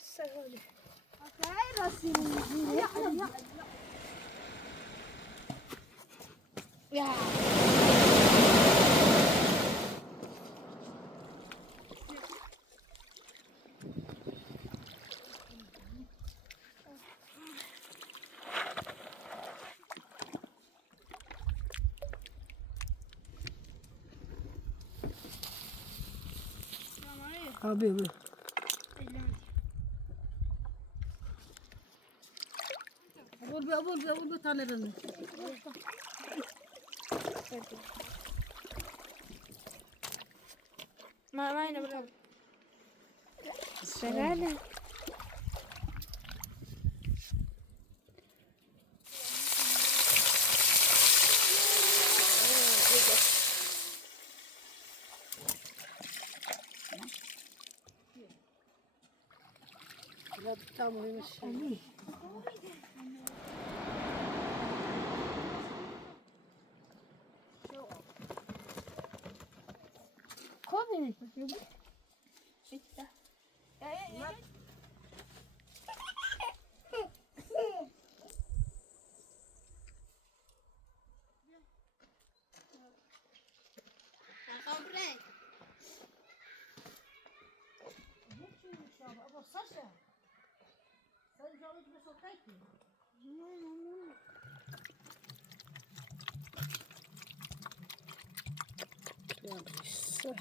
سهولة. هاي راسي يا أبي أقول بتانا رني ما ينبغي. شغالة. لا بتعمل مش خذني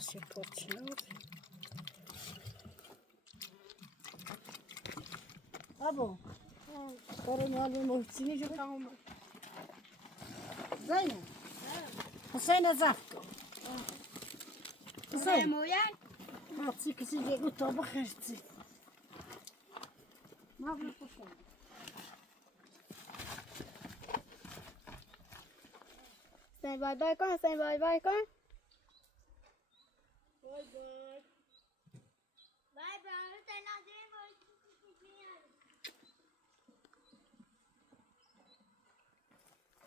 se počne. Abo. Skoro ne alimo cini že tamo. Zajna. Husajna zavko. Husajna moja. Ma ciki si je gotovo hrci. Malo pošaljem. Say bye bye con, say bye bye con. Bye bye. Bye bye, tay nào đi với.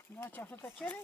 No, c'ha fatto piacere?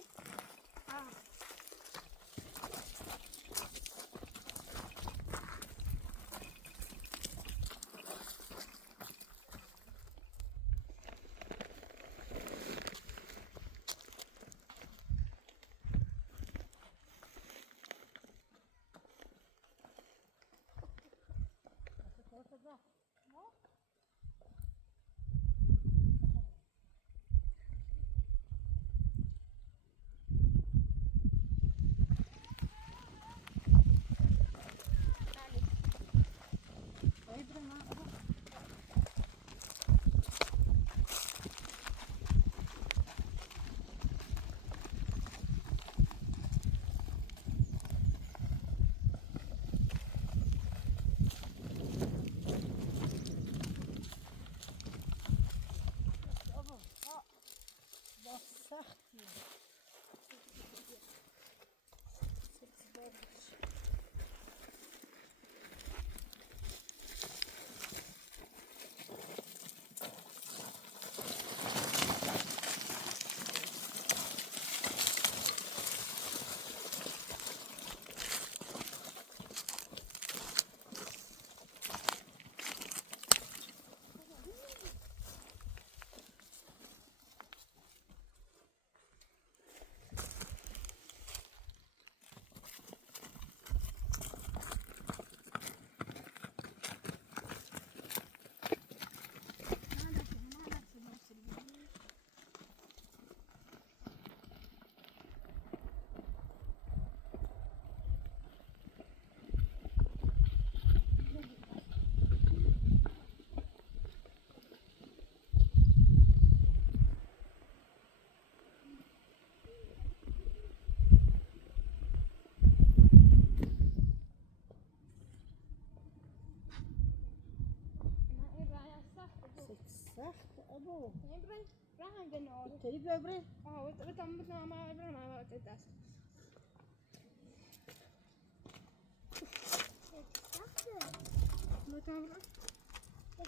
أبوه إبرة راح نجنور. تجيب إبرة؟ وتم ما إبرة ما تدرس. ما تعمل؟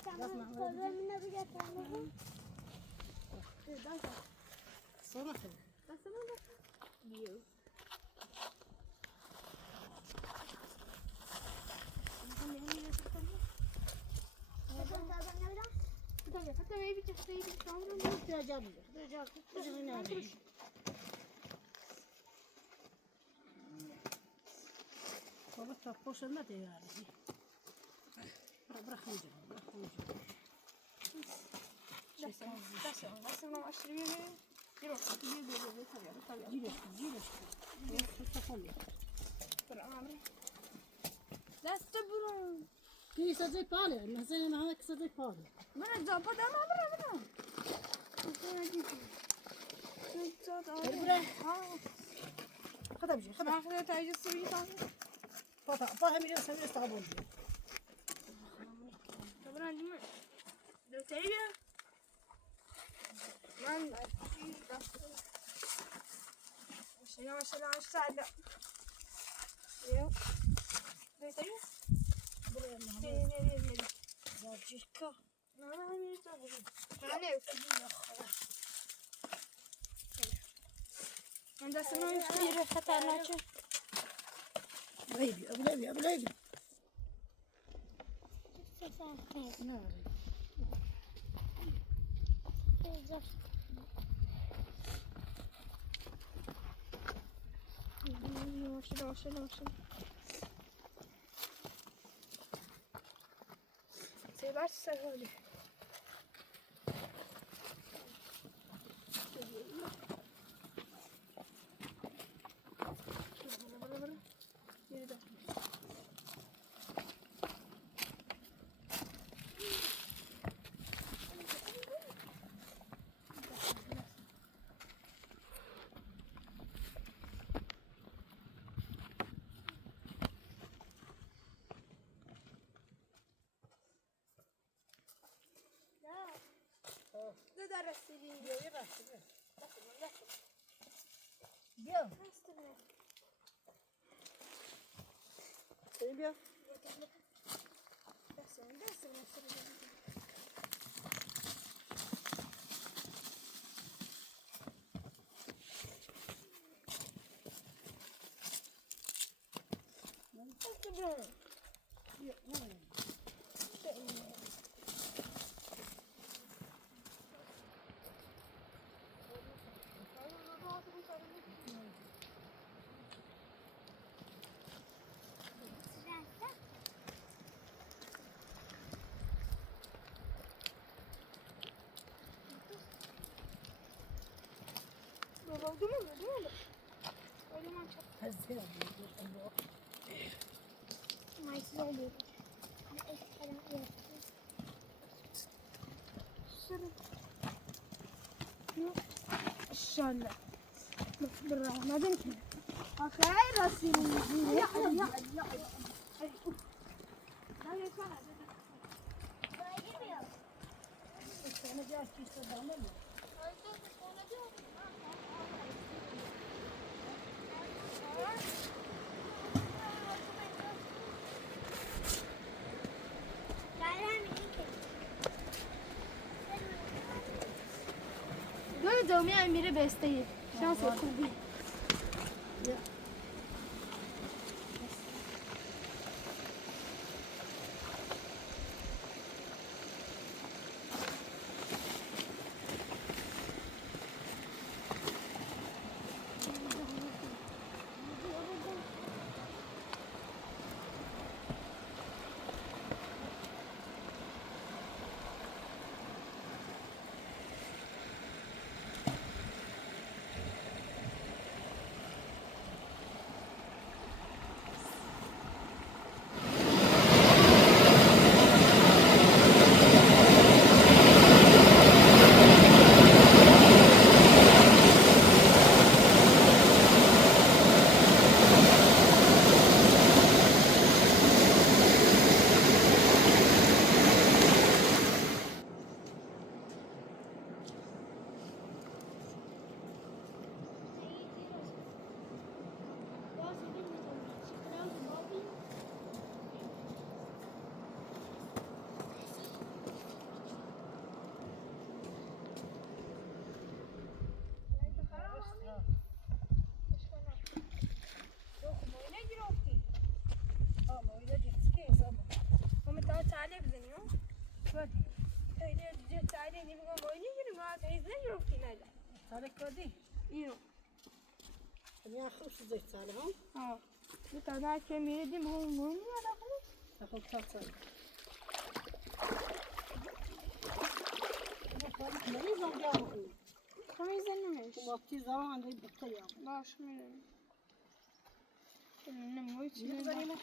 تعمل. كل من نبي تعمله. صراحة. بس ما بس. يو. بابا تاپوش نده يعني. برخ میجم. دست ما اشتری بیاریم. جیرش. دست برون. کی سازی پاله؟ مثلا نه کی سازی پاله. من جابا دام برم. برو. خدا بجی. خدا. خدا تاج سوی تا. پا همین سوی استقبال. طبعا دي لو تايبه من مش انا الساعه يو لو تايبه زوجيكا انا من ده سمع يصير حتى انا أبليبي ناري ماشي سيبات السهولة الشلة بالرغم هذا يمكن خير راسي دول دومي أميرة بستي شانس يكون تعالي بزنيو. تعالي ما نگیریم از هیچ نگرفتی نده سال کدی اینو یا خوش زیت سال هم ها بتا که میردیم هم میاد خب تا سال من زنگ کمی زنیمش وقتی زمان دی بخیر باش میرم نمویت می‌بریم.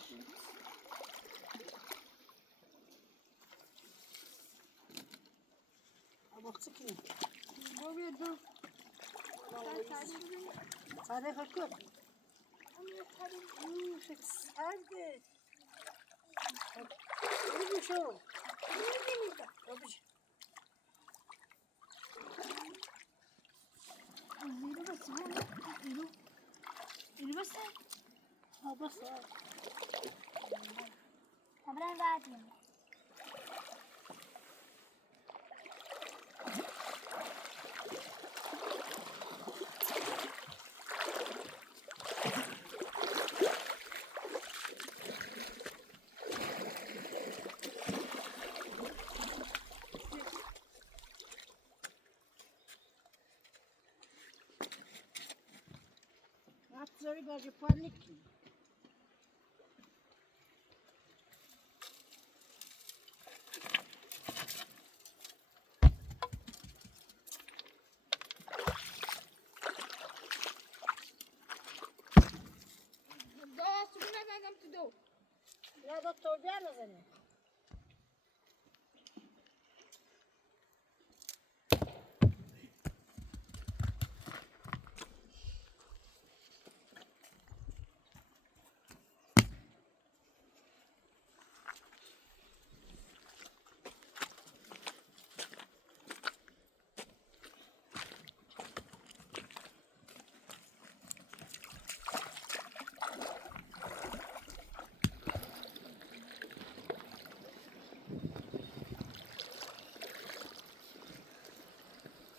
ابو سكين بو بیا دو هذا خركوت شك سعد ربي شو ربي زیرو بس زیرو بس بس خبرن بعدیم زوری باجی پارنیکی دو سونه بگم تو دو یا دو تو بیار نزنی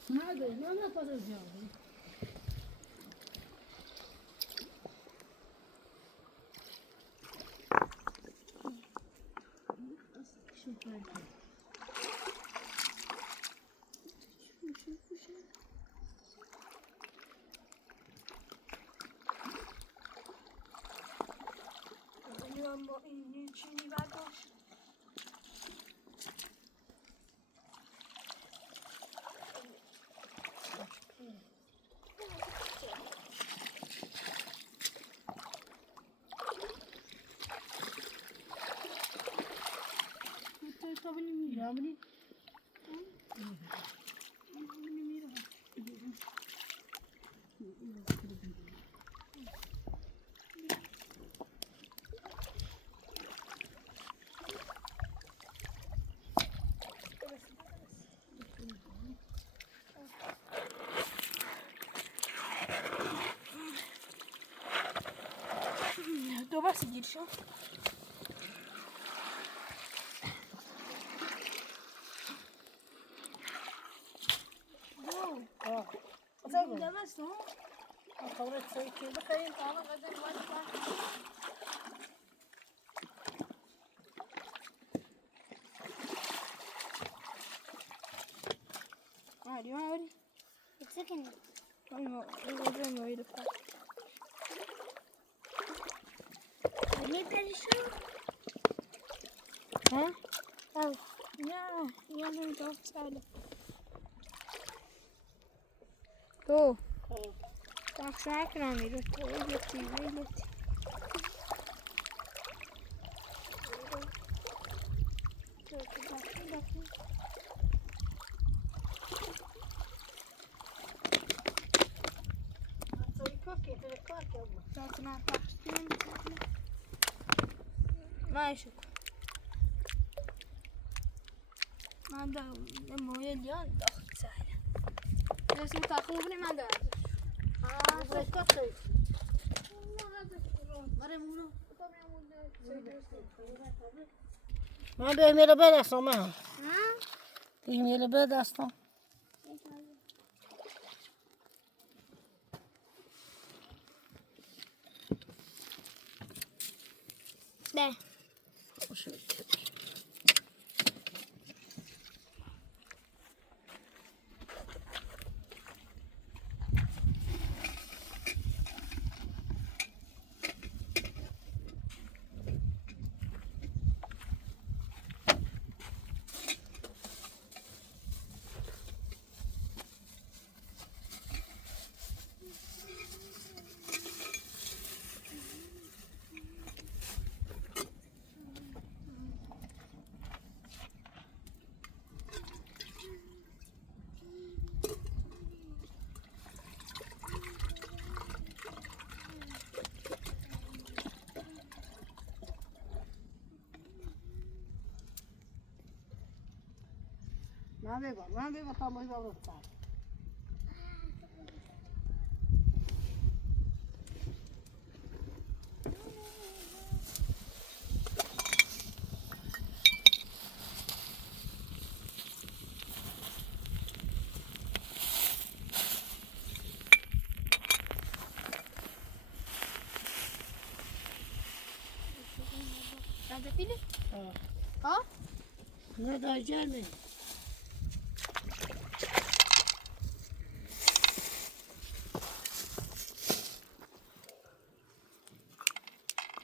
نه پس زیاد با این چی میبرداش جامنی دو بس گیر شو زود دو بس ها خورت سوي كي بخير آقا غزل واسه عادي ما أوري سكن ما ما يدفع نبدأ شو ها أو يا من توقف سالة تو tak شو اكرامي رتو ويلتي سوي كوكي تركوك يا ابو تاكنا تاكسين ما يشوف ما عنده مويه اليوم ضغط سهلة بس متأخرين ما عنده سوي كوكي مريمونو ما به میره به دستم من میره به دستم ده ما بيبقى طعمه يبقى رطب. هذا فيلي؟ اه ها؟ هذا جامد.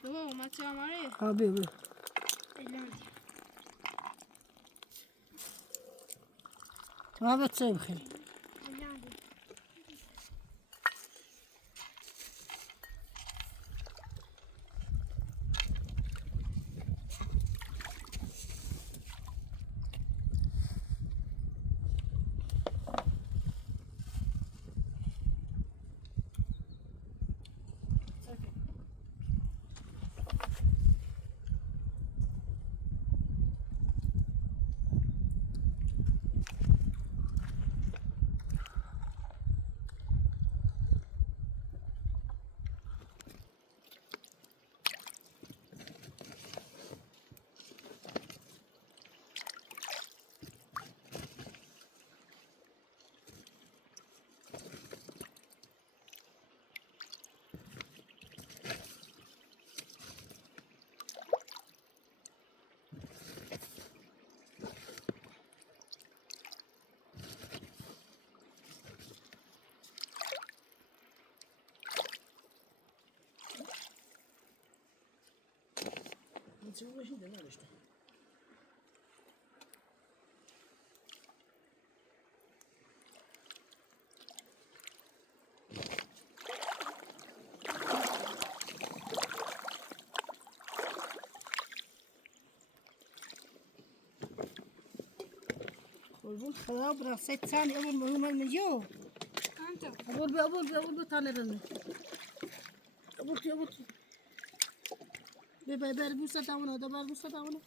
اوه ما تسوى عليه. حبيبي ما بتسوي بخير. تسوي شيء ده ما بيشتغل. والبول خراب رصيت ثاني أول ما هم المجيو. أنت. أبول بطانة رمي. أبول. بيبقى بوسة داونه ده بوسة داونه.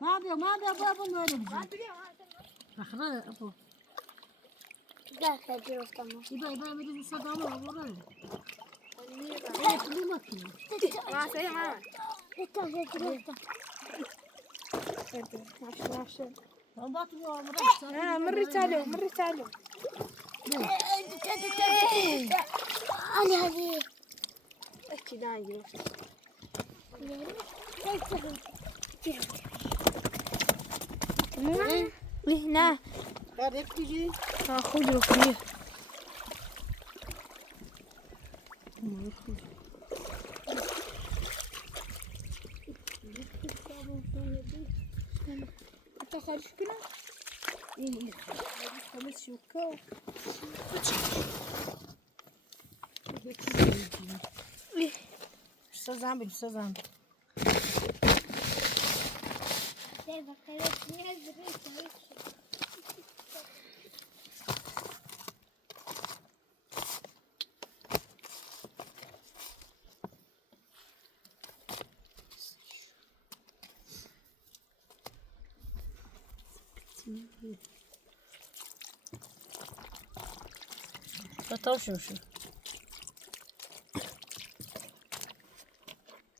ما بيا أبو نوري. ما تبي أخرى أبو. ده كده تمام. يبقى بدي بوسة داونه أبو رمي. ما سوي ما. مرت عليه. أنا هذه. أكيد عندي. هنا بعدين تيجي. ناخذه فيه. أنت خارج كنا؟ إيه خمس شوكة. أستاذ عمرو شو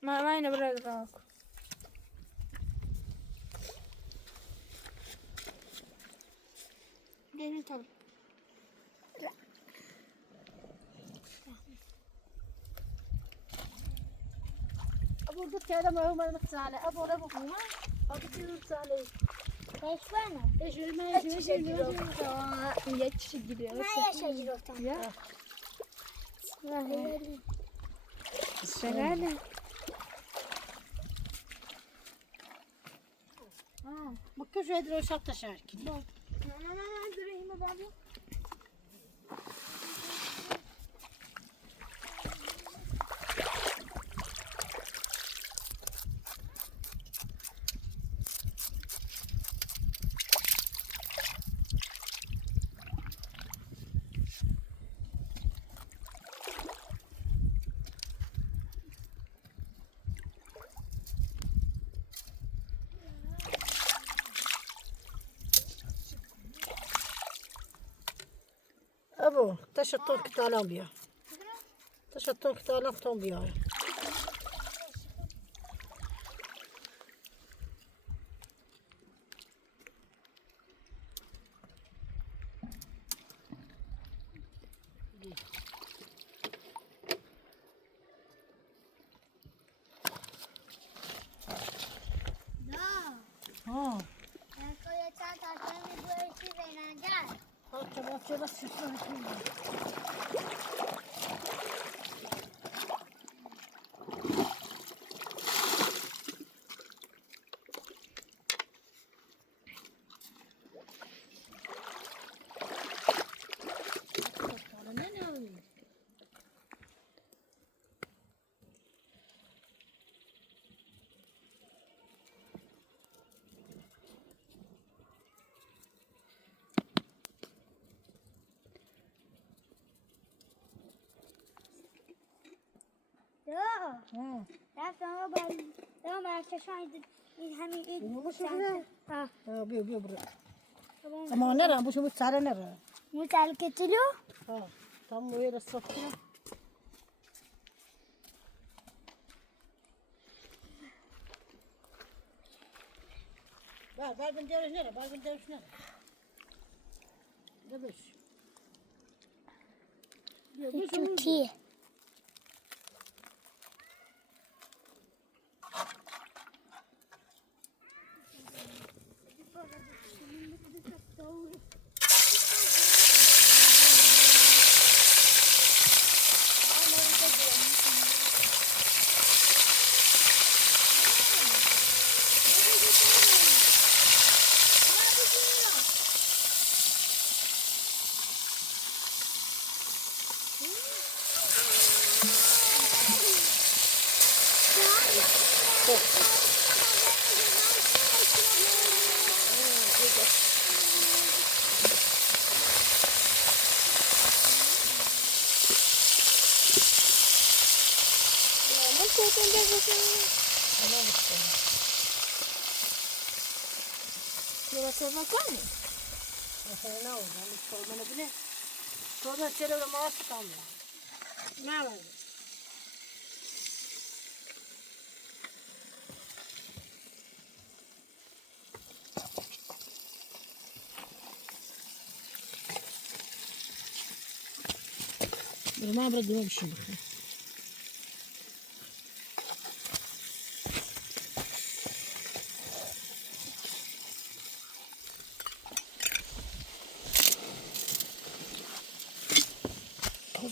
ما ينبغي الراك. ليه نتابع؟ أبو قلت هذا ما هو متصالح أبو ما أبو كذا متصالح. ايش وانا؟ إيش ما يتشجع. ما شجرة تمام. يا. ما هي دي. شغالة. ما كيف يدري شرط شارك. ما أدري ما بعده. تو تشتون كتالان بيا تشتون كتالان تون بيا ها يا چند تا می دوی چی بیننجا چه بس شستون رفتم و با مرکشان این همین این بيو برو اما نرى بوش بوش سارة نرى متلكتلو تم وير الصبح بقى بنديرش نرى بقى بنديرش نرى دبش توتيه مثلا نو يعني شو من ابنه شو من تشيله ولا ما أستطعم نعم ما برد ما بشبكه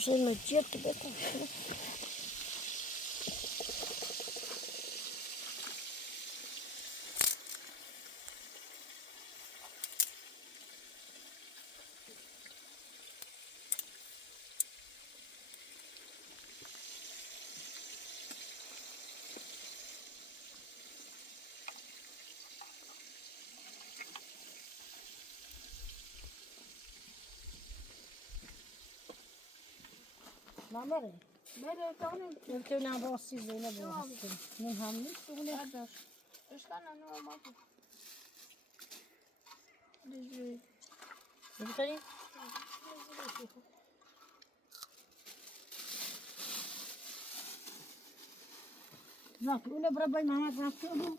زي ما جبت بكم ما مرة يمكن نعم بس زينة بس من هم نسوي هذا ايش كان انا ما في دجوي بتري لا تقول بربع ما تنفذه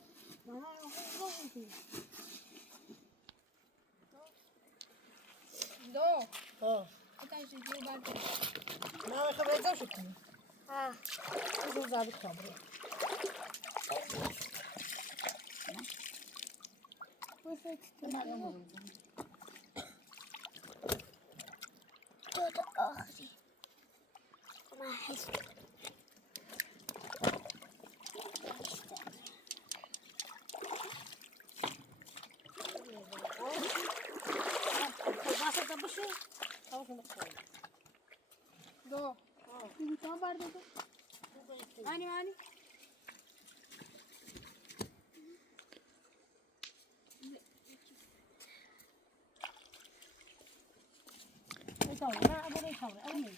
دو اه كان شيء بعد ما خبر ده شو كان شو زاد الخبر توت آخری ما حس دو كم بعد دو ماني ماني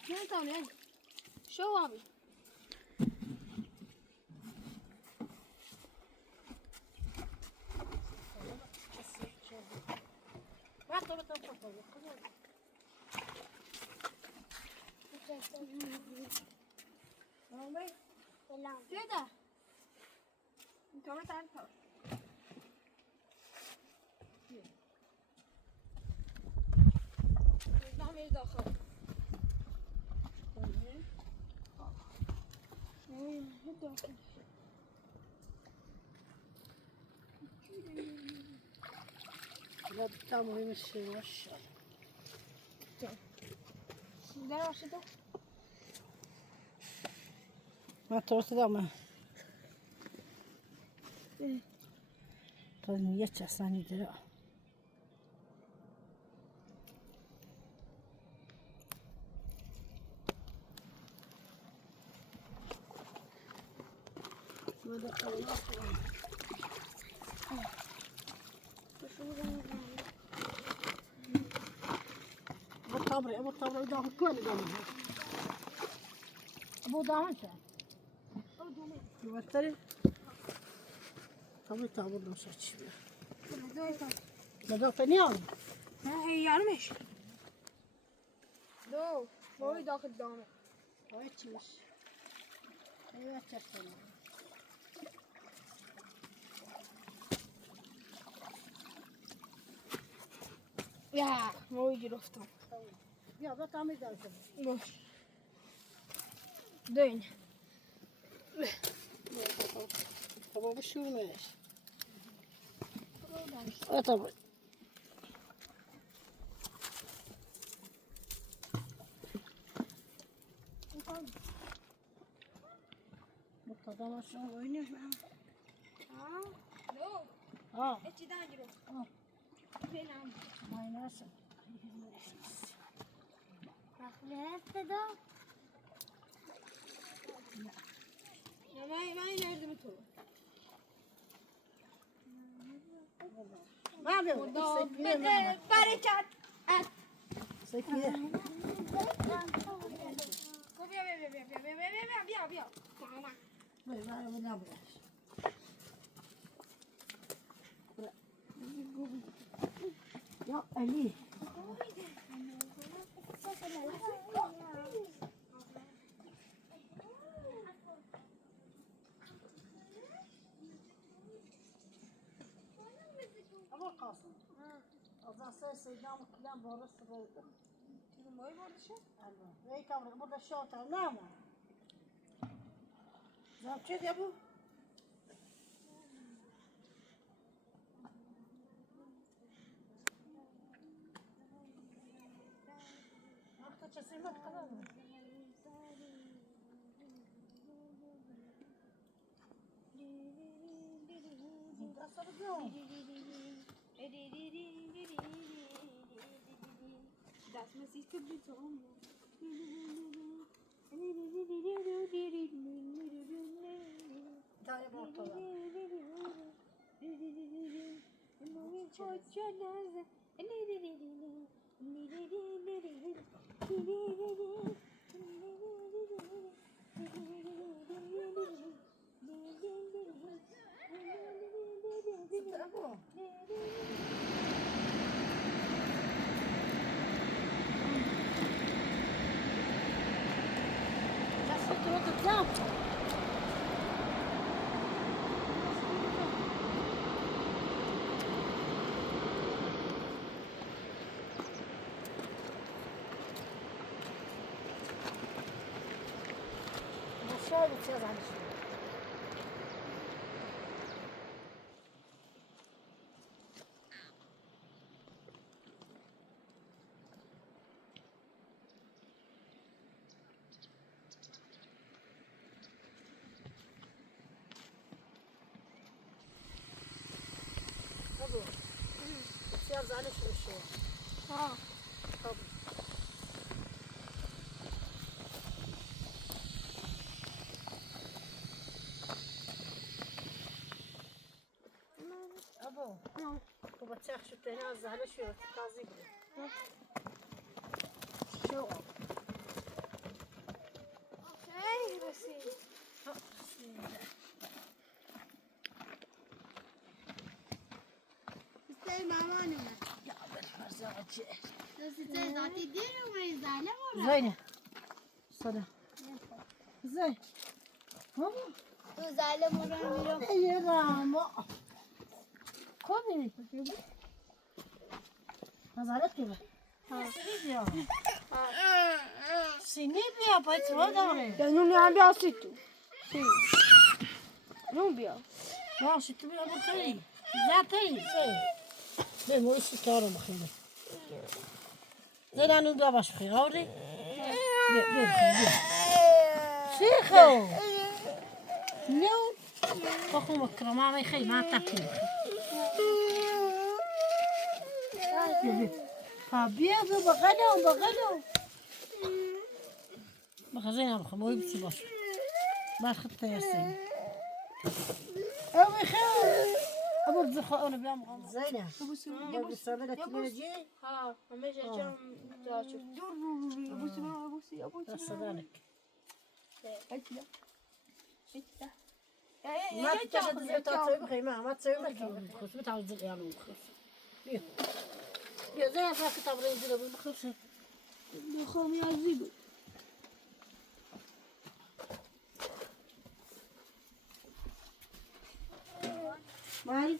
شنو تاني شو ابي Olmay. Selam. كده انت ما تعرفها بعمل داخل لا بتعمل يمشي ما شاء الله. ده وش ده ما تروح ما طيب يتش ثاني درا ما دخلنا ابو الطبري ده كل ده ابو دامن شو يوتري طبري طبري ده مش هتشبه ده فنيان هي يعني مش دو هو داخل دامه هاي تشوش ايوه تشتغل يا ما يجي رفتم يا بطعمي ده باش دين طبعا بشو ماشي طبعا طبعا شو ويني دو اه اتش دانجرو اه فين عم ما يناسب Nerede de? يا ما ينردم تو ما بيو بركات سكيه بيا ما يا علي أبو القاسم أظن سيدنا كلام بورس ما يبردش وي كامل برد الشوطة ناموا زين شد يا أبو ما تشسيمات كلام أصلا اليوم Das muss ich bekommen. تعالي بورطة أبو قدام الشاي بتشيز عن الشاي أبو بتشيز عن الشاي طب أبو وبتشيخ شو تنازل على شو تازيق شو İsterim amanım. يا بالفرزة Nasıl ذاتي دير وما يزعل مرة. زينة صدا زين بابا Uzaylı moran bir يا راما خذي نظرت كده سينيبيا بيتوداري Ya non ne abbiamo sito. Sì. Non abbiamo. لا شتي بيا بخير ذاتي لا مو يسكروا بخير زين انا ندوا باش بخير اوري شيخو نو تخو مكرمه ما يخي ما تاكل فبيض بغدو بخزينا بخمو يبسي باش ما خدت ياسين أبي خير أبو الزخاء أنا بيعمل زينة أبو السلامة تجي Ha, ma già già già c'è. Abusi. أصدقائك Hadi ya. Bitti. ما تقدر تسوي بخير ما تسوي ما خش بتعوز يعني وخش يا زين فاك تبرين كذا بخش بخوم يعذبوا. ماي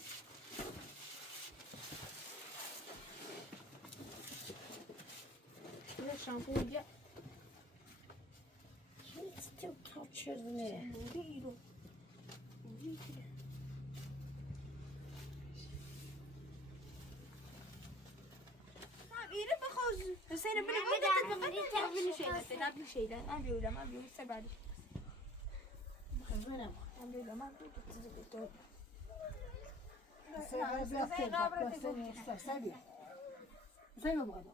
Ne şampuan ya. شو تستوي كاتشرني Viro. Viro بخوز. سينا بني شيء. ما بيقول سبعة. خزينة ما بيقول ما بيقول. زي ما بغدا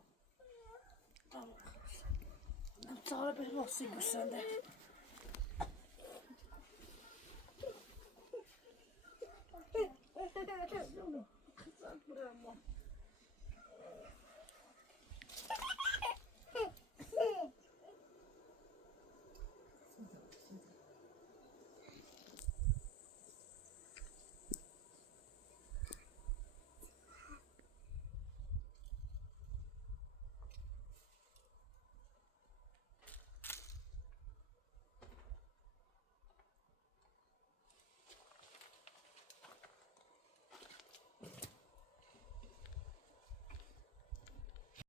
تعرف ايش بصير بالسنة